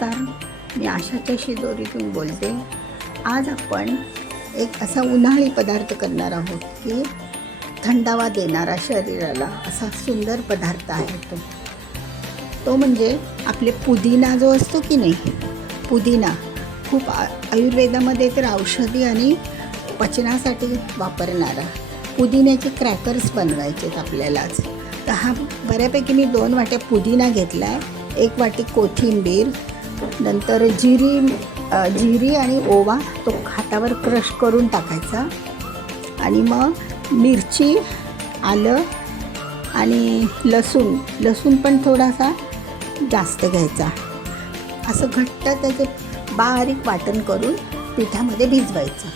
नमस्कार, मी आशाच्या शिदोरीतून बोलते. आज आपण एक असा उन्हाळी पदार्थ करणार आहोत की थंडावा देणारा शरीराला असा सुंदर पदार्थ आहे तो म्हणजे आपले पुदिना जो असतो की नाही, पुदिना खूप आयुर्वेदामध्ये तर औषधी आणि पचनासाठी वापरणारा पुदिन्याचे क्रॅकर्स बनवायचे आहेत आपल्यालाच. तर हा बऱ्यापैकी मी 2 वाट्या पुदिना घेतला आहे, 1 वाटी कोथिंबीर, नंतर जिरी आणि ओवा तो हातावर क्रश करून टाकायचा, आणि मग मिरची, आलं आणि लसूण पण थोडासा जास्त घ्यायचा. असं घट्ट त्याचे बारीक वाटण करून पिठामध्ये भिजवायचं.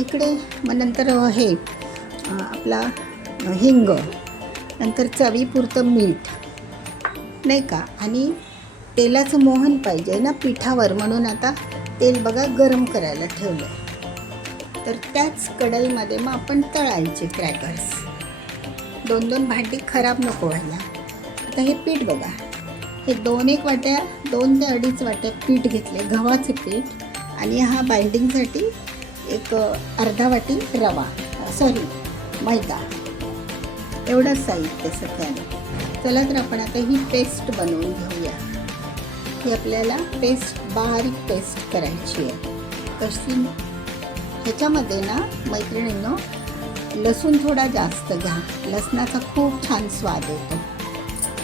इकडे मग नंतर हे आपला हिंग, नंतर चवीपुरतं मीठ नाही का, आणि तेलाचं मोहन पाहिजे ना पिठावर, म्हणून आता तेल बघा गरम करायला ठेवलं आहे. तर त्याच कढईमध्ये मग आपण तळायचे क्रॅकर्स. 2 भांडी खराब नको व्हायला. आता हे पीठ बघा, हे 2 ते 2.5 वाट्या पीठ घेतले, गव्हाचे पीठ, आणि हा बाइंडिंगसाठी एक अर्धा वाटी मैदा, एवढंच साहित्य सगळ्यांना. चला तर आपण आता ही पेस्ट बनवून घेऊया. ही आपल्याला बारीक पेस्ट करायची आहे. कशी? ह्याच्यामध्ये ना मैत्रिणींनो, लसूण थोडा जास्त घ्या, लसणाचा खूप छान स्वाद येतो.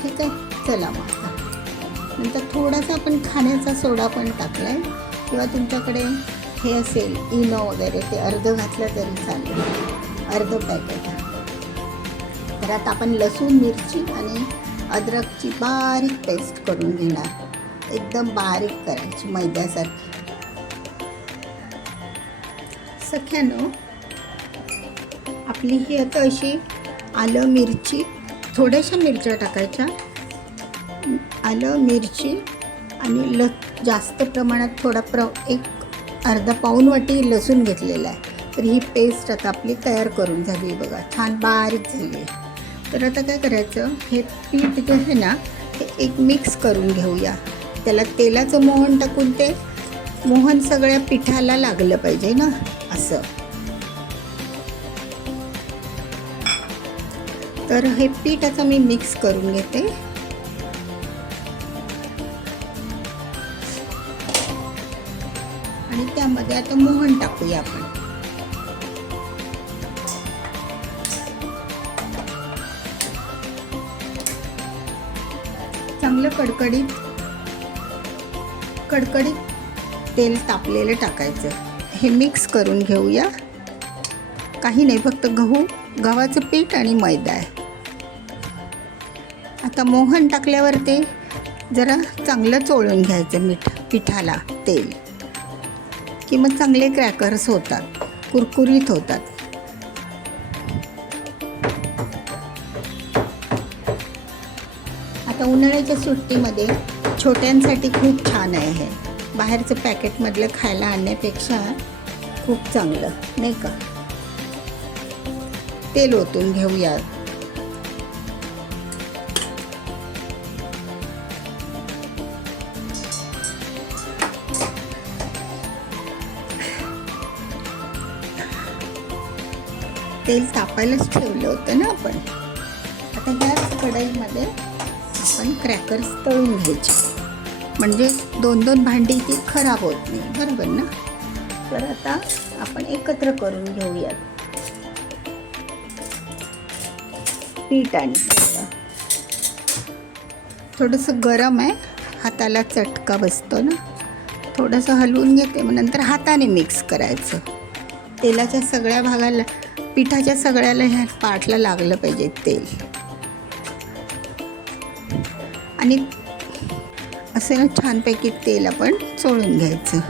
ठीक आहे, चला मग नंतर थोडासा आपण खाण्याचा सोडा पण टाकला आहे, किंवा तुमच्याकडे हे असेल इनो वगैरे, ते अर्ध घातलं तरी चालेल, अर्ध पॅकेट. तर आता आपण लसूण, मिरची आणि अद्रकची बारीक पेस्ट करून घेणार, एकदम बारीक करायची मैद्यासारखी. सख्यानो, आपली ही आता अशी आलं, मिरची, थोड्याशा मिरच्या टाकायच्या, आलं, मिरची आणि जास्त प्रमाणात थोडा अर्धा पाऊण वाटी लसूण घेतलेला आहे. तर ही पेस्ट आता आपली तयार करून झाली आहे बघा, छान बारीक झाली आहे. तर आता काय करायचं, हे पीठ जे आहे ना, हे एक मिक्स करून घेऊया. त्याला तेलाचं मोहन टाकून ते मोहन सगळ्या पिठाला लागलं पाहिजे ना, असं. तर हे पीठ आता मी मिक्स करून घेते. आणि त्यामध्ये आता मोहन टाकूया आपण. चांगलं कडकडीत तेल तापलेलं टाकायचं. हे मिक्स करून घेऊया. काही नाही, फक्त गव्हाचं पीठ आणि मैदा आहे. आता मोहन टाकल्यावर ते जरा चांगलं चोळून घ्यायचं पिठाला तेल, की मग चांगले क्रॅकर्स होतात, कुरकुरीत होतात. आता उन्हाळ्याच्या सुट्टीमध्ये छोट्यांसाठी खूप छान आहे हे. बाहेरचं पॅकेटमधलं खायला आणण्यापेक्षा खूप चांगलं नाही का. तेल ओतून घेऊया. तेल तापायलाच ठेवलं होतं ना आपण. आता ह्याच कढईमध्ये आपण क्रॅकर्स तळून घ्यायचे, म्हणजे 2 भांडी ती खराब होत नाही, बरोबर ना. तर आता आपण एकत्र करून घेऊयात पीठ. आणि थोडंसं गरम आहे, हाताला चटका बसतो ना, थोडंसं हलवून घेते, मग नंतर हाताने मिक्स करायचं. तेलाच्या सगळ्या भागाला, पिठाच्या सगळ्याला ह्या पाटला लागलं पाहिजे तेल. आणि असे ना छानपैकी तेल आपण चोळून घ्यायचं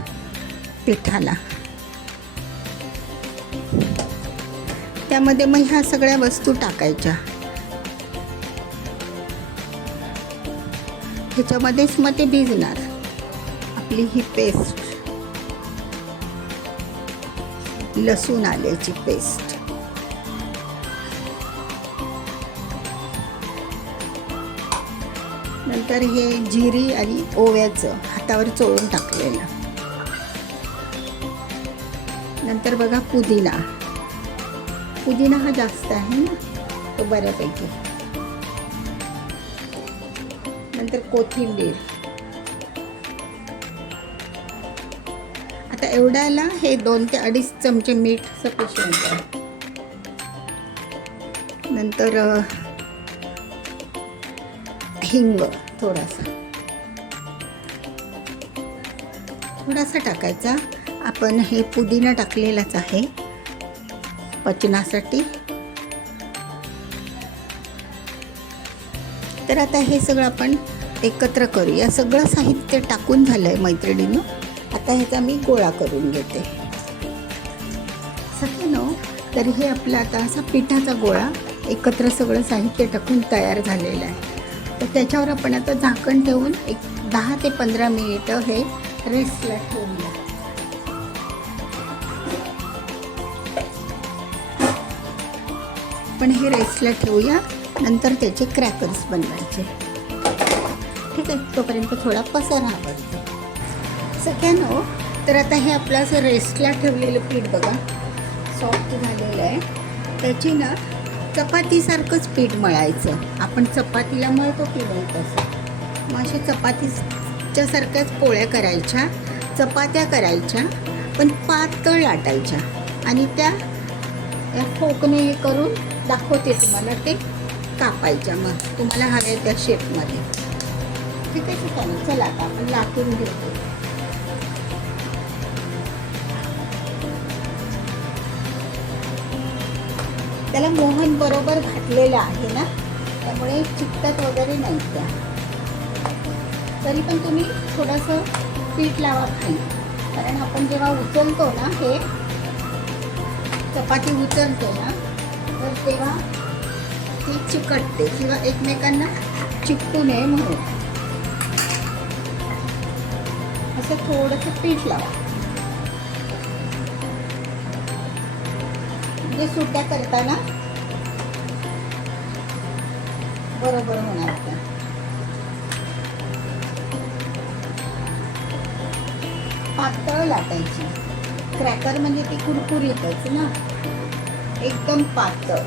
पिठाला. त्यामध्ये मग ह्या सगळ्या वस्तू टाकायच्या. ह्याच्यामध्येच मग ते भिजणार आपली ही पेस्ट, लसूण आल्याची पेस्ट. नंतर हे जिरी आणि ओव्याचं हातावर चोळून टाकलेलं. नंतर बघा पुदिना. पुदिना हा जास्त आहे ना, तो बऱ्यापैकी. नंतर कोथिंबीर. आता एवढ्याला हे 2 ते 2.5 चमचे मीठ सफिशियंट आहे. नंतर हिंग थोडासा टाकायचा. आपण हे पुदिना टाकलेलाच आहे पचनासाठी. तर आता हे सगळं आपण एकत्र करूया. सगळं साहित्य टाकून झालं आहे मैत्रिणींनो. आता ह्याचा मी गोळा करून घेते. सगळं तर हे आपला आता असा पिठाचा गोळा एकत्र सगळं साहित्य टाकून तयार झालेलं आहे. तर त्याच्यावर आपण आता झाकण ठेवून एक 10 ते 15 मिनिटं हे रेस्टला ठेवूया. पण हे रेस्टला ठेवूया. नंतर त्याचे क्रॅकर्स बनवायचे. ठीक आहे, तोपर्यंत थोडा पसारा आवडतो सगळ्यांनो. तर आता हे आपलं असं रेस्टला ठेवलेलं पीठ बघा सॉफ्ट झालेलं आहे. त्याची ना चपातीसारखंच पीठ मळायचं. आपण चपातीला मळतो की नाही तसं. मग अशा चपातीच्या सारख्याच पोळ्या करायच्या, चपात्या करायच्या, पण पातळ लाटायच्या आणि त्या फोकने हे करून दाखवते तुम्हाला. ते कापायच्या मग तुम्हाला हव्या त्या शेपमध्ये. ठीक आहे, ठीक आहे. चला आता आपण लाटून घेतो. त्याला मोहन बरोबर घातलेलं आहे ना, त्यामुळे चिकटत वगैरे नाही त्या. तरी पण तुम्ही थोडंसं पीठ लावा खाली, कारण आपण जेव्हा उचलतो ना, हे चपाती उचलतो ना, तर तेव्हा ती चिकटते किंवा एकमेकांना चिकटू नये म्हणून असं थोडंसं पीठ लावा. म्हणजे सुट्ट्या करताना बरोबर होणार त्या. पातळ लाटायची. क्रॅकर म्हणजे ती कुरकुरीतच ना, एकदम पातळ.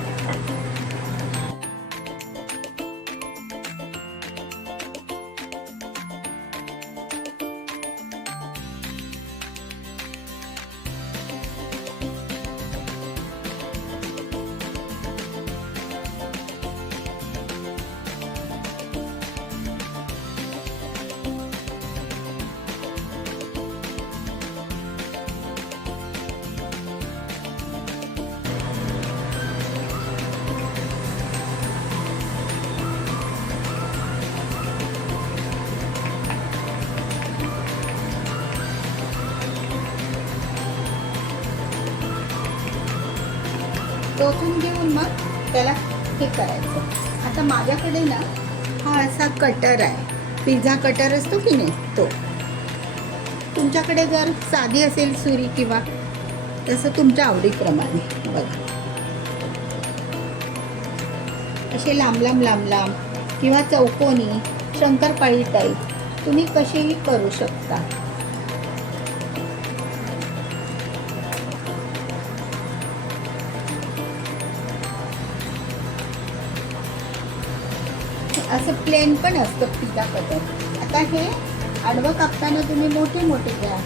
टोचून घेऊन मग त्याला हे करायचं. आता माझ्याकडे ना हा असा कटर आहे, पिझ्झा कटर असतो की नाही तो. तुमच्याकडे जर साधी असेल सुरी किंवा तसं तुमच्या आवडीप्रमाणे बघा, असे लांब लांब लांब लांब किंवा चौकोनी शंकरपाळी टाईप तुम्ही कसेही करू शकता. असं प्लेन पण असतं पिझ्झा कटर. आता हे आडवं कापताना तुम्ही मोठे मोठे घ्या,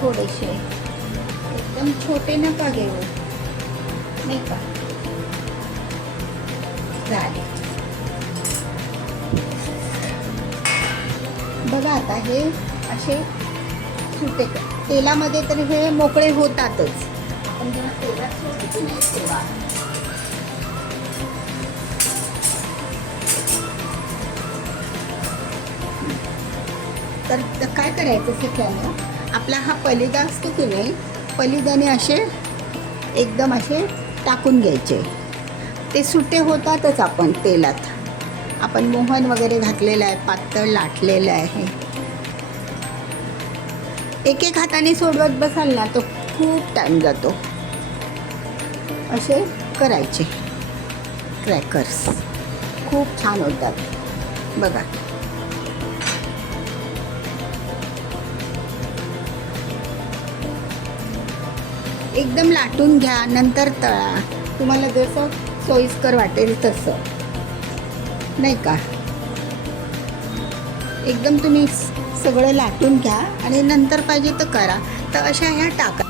थोडेसे, एकदम छोटे नका घेऊ, नाही का. झाले बघा. आता हे असे सुटे तेलामध्ये तर हे मोकळे होतातच. आपण जेव्हा तेलात सोडायचे नाही तेव्हा तर काय करायचं सगळ्यांना, आपला हा पलिदा असतो की नाही, पलिदाने असे एकदम असे टाकून घ्यायचे. ते सुटे होतातच. आपण तेलात आपण मोहन वगैरे घातलेलं आहे, पातळ लाटलेलं आहे. एक एक हाताने सोडवत बसाल ना तो खूप टाईम जातो. असे करायचे क्रॅकर्स, खूप छान होतात. बघा. एकदम लाटून घ्या, नंतर तळा. तुम्हाला जसं सोयीस्कर वाटेल तसं, नाही का. एकदम तुम्ही सगळं लाटून घ्या आणि नंतर पाहिजे तर करा. तर अशा ह्या टाका.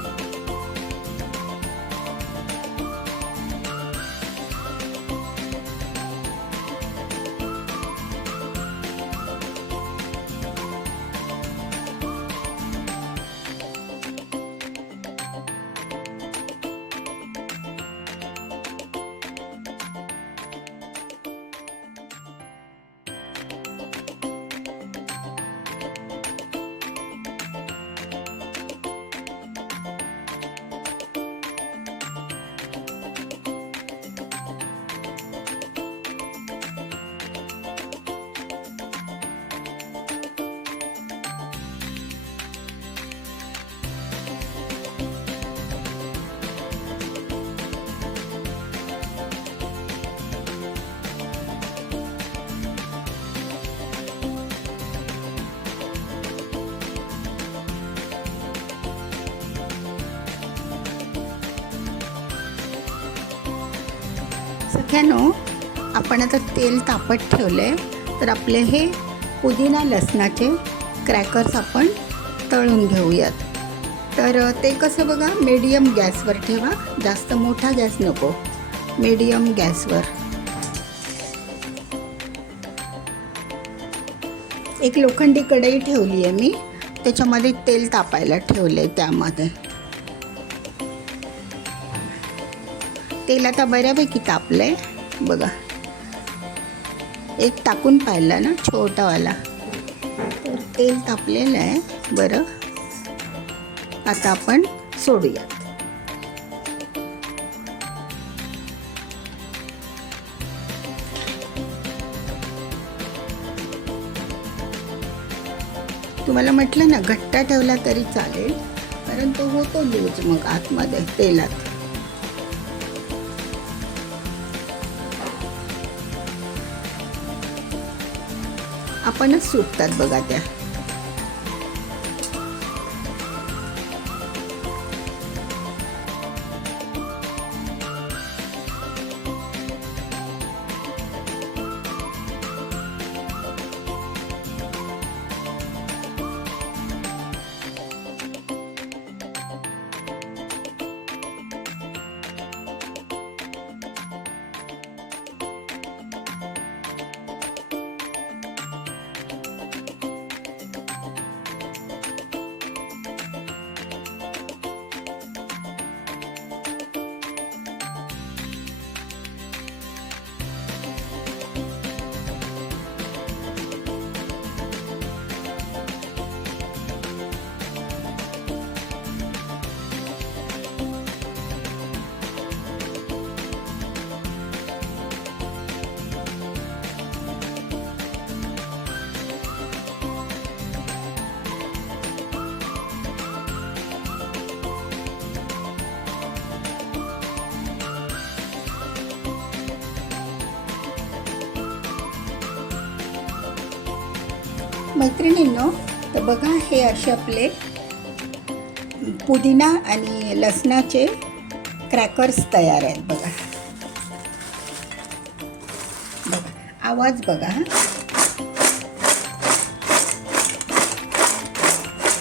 सख्यानो, आपण आता तेल तापत ठेवले, तर आपले हे पुदिना लसणाचे क्रॅकर्स आपण तळून घेऊयात. तर ते कसं बघा, मीडियम गॅसवर ठेवा, जास्त मोठा गॅस नको, मीडियम गॅसवर. एक लोखंडी कढई ठेवली आहे मी, त्याच्यामध्ये तेल तापायला ठेवले. त्यामध्ये तेल आता बऱ्यापैकी तापलंय बघा. एक टाकून पाहिलं ना, छोटावाला. तर तेल तापलेलं आहे. बरं, आता आपण सोडूया. तुम्हाला म्हटलं ना, घट्टा ठेवला तरी चालेल, कारण तो होतो लूज मग आतमध्ये तेलात. आपणच सुटतात बघा त्या. मैत्रिणींनो, तर बघा, हे असे आपले पुदिना आणि लसणाचे क्रॅकर्स तयार आहेत. बघा बघा, आवाज बघा.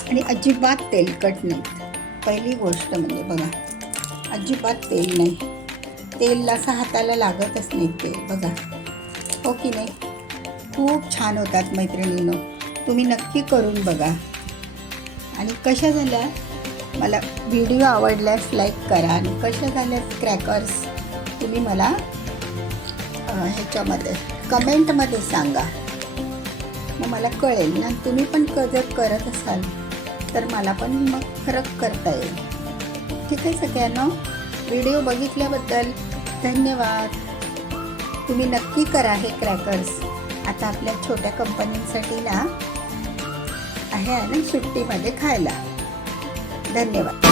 आणि अजिबात तेलकट नाहीत. पहिली गोष्ट म्हणजे बघा, अजिबात तेल नाही. तेल असं हाताला लागतच नाही तेल. बघा, हो की नाही. खूप छान होतात मैत्रिणींनो, तुम्ही नक्की करून बघा. आणि कशा झाल्या, मला व्हिडिओ आवडल्यास लाईक करा. आणि कशा झाल्या क्रॅकर्स तुम्ही मला ह्याच्यामध्ये कमेंटमध्ये सांगा, मग मला कळेल ना. तुम्ही पण जर करत असाल तर मला पण मग फरक करता येईल. ठीक आहे सगळ्यांना, व्हिडिओ बघितल्याबद्दल धन्यवाद. तुम्ही नक्की करा हे क्रॅकर्स. आता आपल्या छोट्या कंपनींसाठी ना आहे ना सुट्टीमध्ये खायला. धन्यवाद.